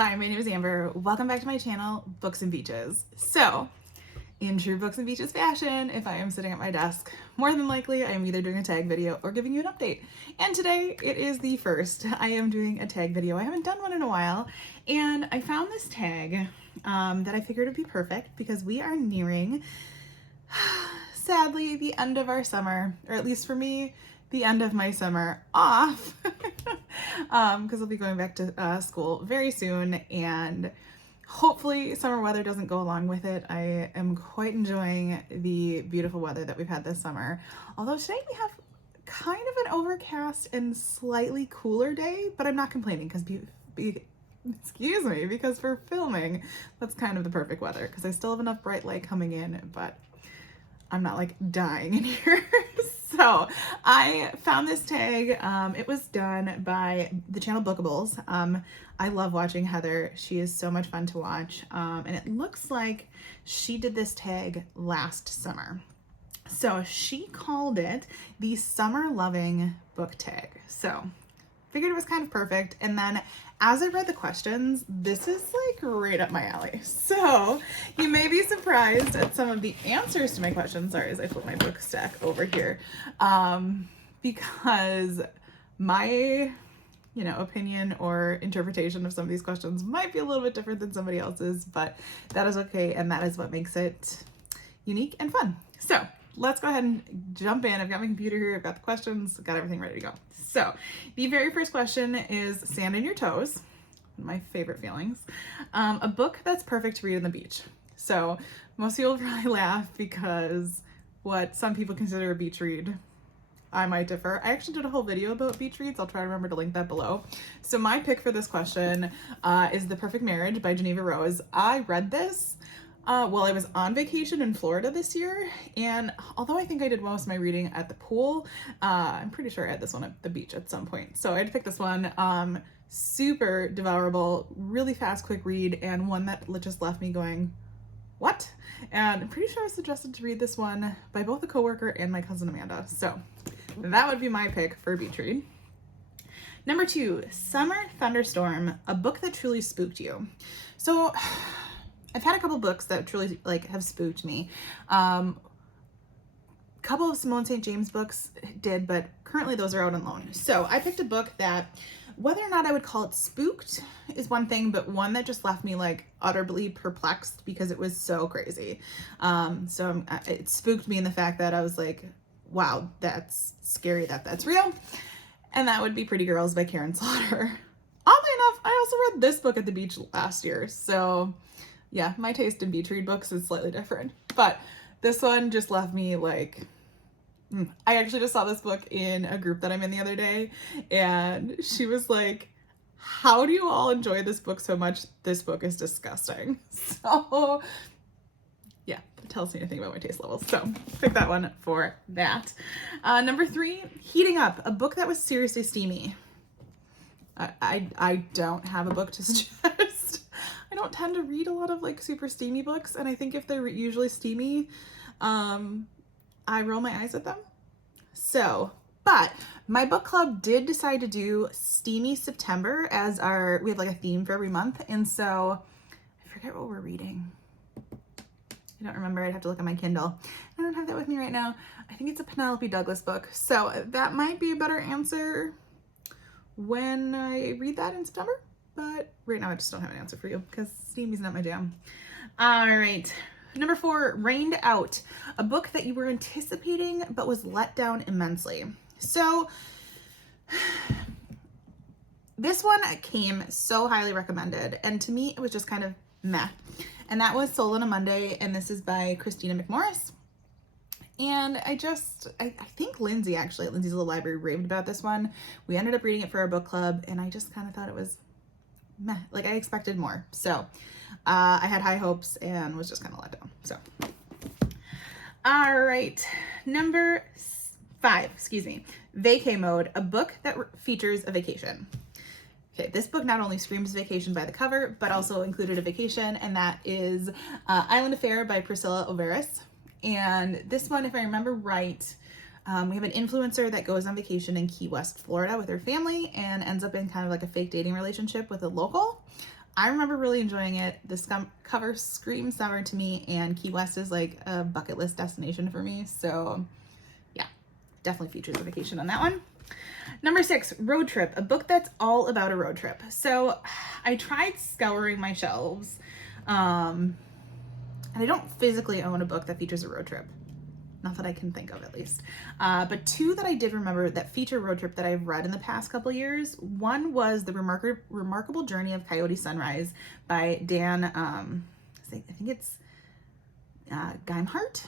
Hi, my name is Amber. Welcome back to my channel, Books and Beaches. So, in true Books and Beaches fashion, if I am sitting at my desk, more than likely I am either doing a tag video or giving you an update. And today it is the first. I am doing a tag video. I haven't done one in a while, and I found this tag that I figured would be perfect because we are nearing, sadly, the end of our summer, or at least for me, the end of my summer off because I'll be going back to school very soon, and hopefully summer weather doesn't go along with it. I am quite enjoying the beautiful weather that we've had this summer, although today we have kind of an overcast and slightly cooler day, but I'm not complaining because excuse me, because for filming that's kind of the perfect weather because I still have enough bright light coming in, but I'm not like dying in here. So I found this tag. It was done by the channel Bookables. I love watching Heather. She is so much fun to watch. And it looks like she did this tag last summer. So she called it the Summer Loving Book Tag. So figured it was kind of perfect. And then as I read the questions, this is like right up my alley. So you may be surprised at some of the answers to my questions. Sorry, as I flip my book stack over here. Because my, opinion or interpretation of some of these questions might be a little bit different than somebody else's, but that is okay. And that is what makes it unique and fun. So let's go ahead and jump in. I've got my computer here. I've got the questions, got everything ready to go. So the very first question is sand in your toes. My favorite feelings. A book that's perfect to read on the beach. So most people probably laugh because what some people consider a beach read, I might differ. I actually did a whole video about beach reads. I'll try to remember to link that below. So my pick for this question is The Perfect Marriage by Geneva Rose. I read this while I was on vacation in Florida this year, and although I think I did most of my reading at the pool, I'm pretty sure I had this one at the beach at some point. So I had to pick this one. Super devourable, really fast, quick read, and one that just left me going, what? And I'm pretty sure I was suggested to read this one by both a coworker and my cousin Amanda. So that would be my pick for a beach read. Number 2, Summer Thunderstorm, a book that truly spooked you. So I've had a couple books that truly have spooked me. Couple of Simone St. James books did, but currently those are out on loan. So I picked a book that, whether or not I would call it spooked is one thing, but one that just left me utterly perplexed because it was so crazy. It spooked me in the fact that I was like, wow, that's scary that's real. And that would be Pretty Girls by Karen Slaughter. Oddly enough, I also read this book at the beach last year. So yeah, my taste in beach read books is slightly different, but this one just left me I actually just saw this book in a group that I'm in the other day, and she was like, how do you all enjoy this book so much? This book is disgusting. So yeah, that tells me anything about my taste levels. So pick that one for that. Number 3, Heating Up, a book that was seriously steamy. I don't have a book to suggest. I don't tend to read a lot of super steamy books, and I think if they're usually steamy, I roll my eyes at them. So, but my book club did decide to do Steamy September as we have a theme for every month, and so I forget what we're reading. I don't remember. I'd have to look at my Kindle. I don't have that with me right now. I think it's a Penelope Douglas book, so that might be a better answer when I read that in September. But right now I just don't have an answer for you because steamy's not my jam. All right. Number 4, Rained Out, a book that you were anticipating but was let down immensely. So this one came so highly recommended, and to me it was just kind of meh. And that was Soul on a Monday, and this is by Christina McMorris. And I think Lindsay's at Lindsay's Little Library raved about this one. We ended up reading it for our book club, and I just kind of thought it was meh. I expected more. So I had high hopes and was just kind of let down. So, all right. Number 5, Vacay Mode, a book that features a vacation. Okay, this book not only screams vacation by the cover, but also included a vacation, and that is Island Affair by Priscilla Overis. And this one, if I remember right, we have an influencer that goes on vacation in Key West, Florida with her family and ends up in kind of a fake dating relationship with a local. I remember really enjoying it. The cover screams summer to me, and Key West is like a bucket list destination for me. So yeah, definitely features a vacation on that one. Number 6, Roadtrip, a book that's all about a road trip. So I tried scouring my shelves, and I don't physically own a book that features a road trip. Not that I can think of, at least. But 2 that I did remember that feature road trip that I've read in the past couple years. One was The Remarkable Journey of Coyote Sunrise by Dan, I think it's Geimhart?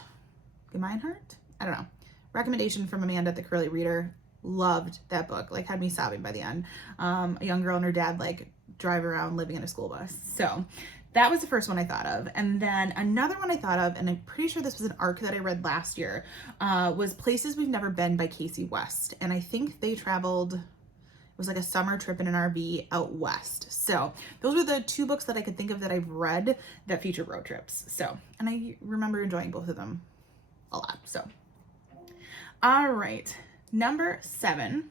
I don't know. Recommendation from Amanda, the Curly Reader. Loved that book, like had me sobbing by the end. A young girl and her dad like drive around living in a school bus. So that was the first one I thought of. And then another one I thought of, and I'm pretty sure this was an arc that I read last year, was Places We've Never Been by Casey West. And I think they traveled, it was like a summer trip in an RV out west. So those were the 2 books that I could think of that I've read that feature road trips. So, and I remember enjoying both of them a lot. So, all right. Number 7,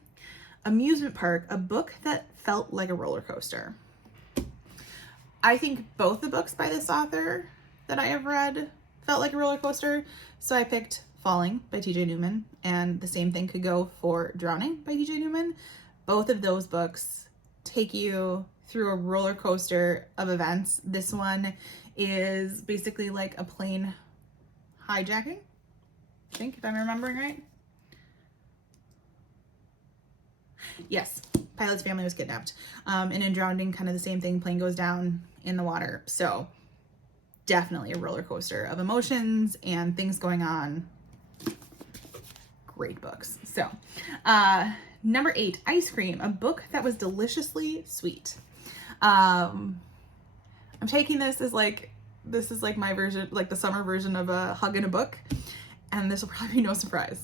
Amusement Park, a book that felt like a roller coaster. I think both the books by this author that I have read felt like a roller coaster. So I picked Falling by TJ Newman, and the same thing could go for Drowning by TJ Newman. Both of those books take you through a roller coaster of events. This one is basically like a plane hijacking, I think, if I'm remembering right. Yes, pilot's family was kidnapped. And in Drowning, kind of the same thing, plane goes down in the water. So definitely a roller coaster of emotions and things going on. Great books. So number 8, Ice Cream, a book that was deliciously sweet. I'm taking this as like, this is like my version, like the summer version of a hug in a book. And this will probably be no surprise.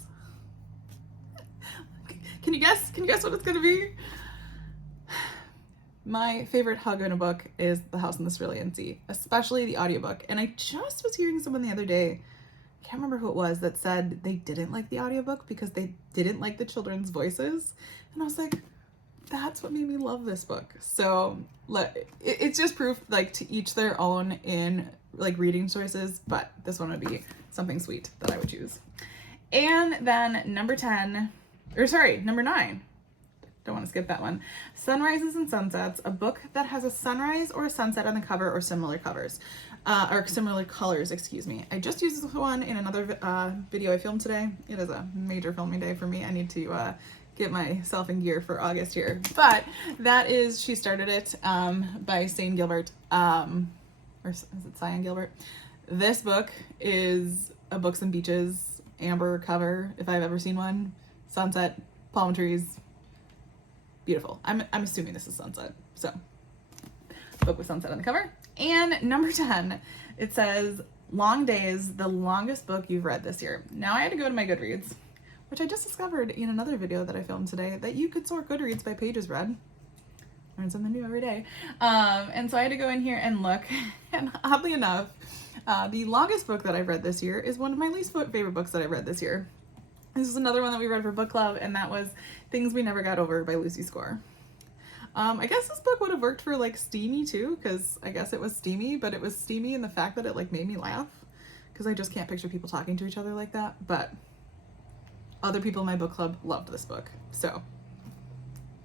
Can you guess? Can you guess what it's gonna be? My favorite hug in a book is The House in the Cerulean Sea, especially the audiobook. And I just was hearing someone the other day, I can't remember who it was, that said they didn't like the audiobook because they didn't like the children's voices. And I was like, that's what made me love this book. So it's just proof, like, to each their own in like reading choices, but this one would be something sweet that I would choose. And then number 9. Don't want to skip that one. Sunrises and Sunsets, a book that has a sunrise or a sunset on the cover or similar covers, or similar colors, excuse me. I just used this one in another video I filmed today. It is a major filming day for me. I need to get myself in gear for August here. But that is She Started It by Cyan Gilbert, or is it Cyan Gilbert? This book is a Books and Beaches amber cover, if I've ever seen one. Sunset, palm trees, beautiful. I'm assuming this is sunset. So, book with sunset on the cover. And number 10, it says, Long Days, the longest book you've read this year. Now I had to go to my Goodreads, which I just discovered in another video that I filmed today, that you could sort Goodreads by pages read. Learn something new every day. And so I had to go in here and look, and oddly enough, the longest book that I've read this year is one of my least favorite books that I've read this year. This is another one that we read for book club, and that was Things We Never Got Over by Lucy Score. I guess this book would have worked for like Steamy too, because I guess it was steamy, but it was steamy in the fact that it like made me laugh, because I just can't picture people talking to each other like that. But other people in my book club loved this book, so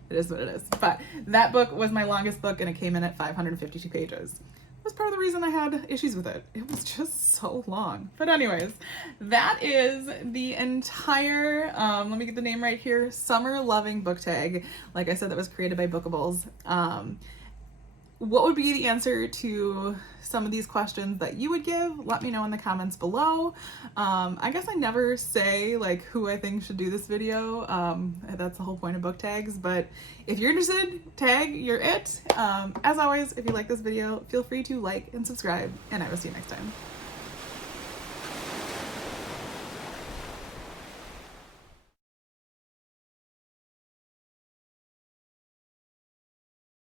it is what it is. But that book was my longest book, and it came in at 552 pages. Was part of the reason I had issues with it. It was just so long. But anyways, that is the entire, let me get the name right here, Summer Loving book tag. Like I said, that was created by Bookables. What would be the answer to some of these questions that you would give? Let me know in the comments below. I guess I never say like who I think should do this video. That's the whole point of book tags, but if you're interested, tag, you're it. As always, if you like this video, feel free to like and subscribe, and I will see you next time.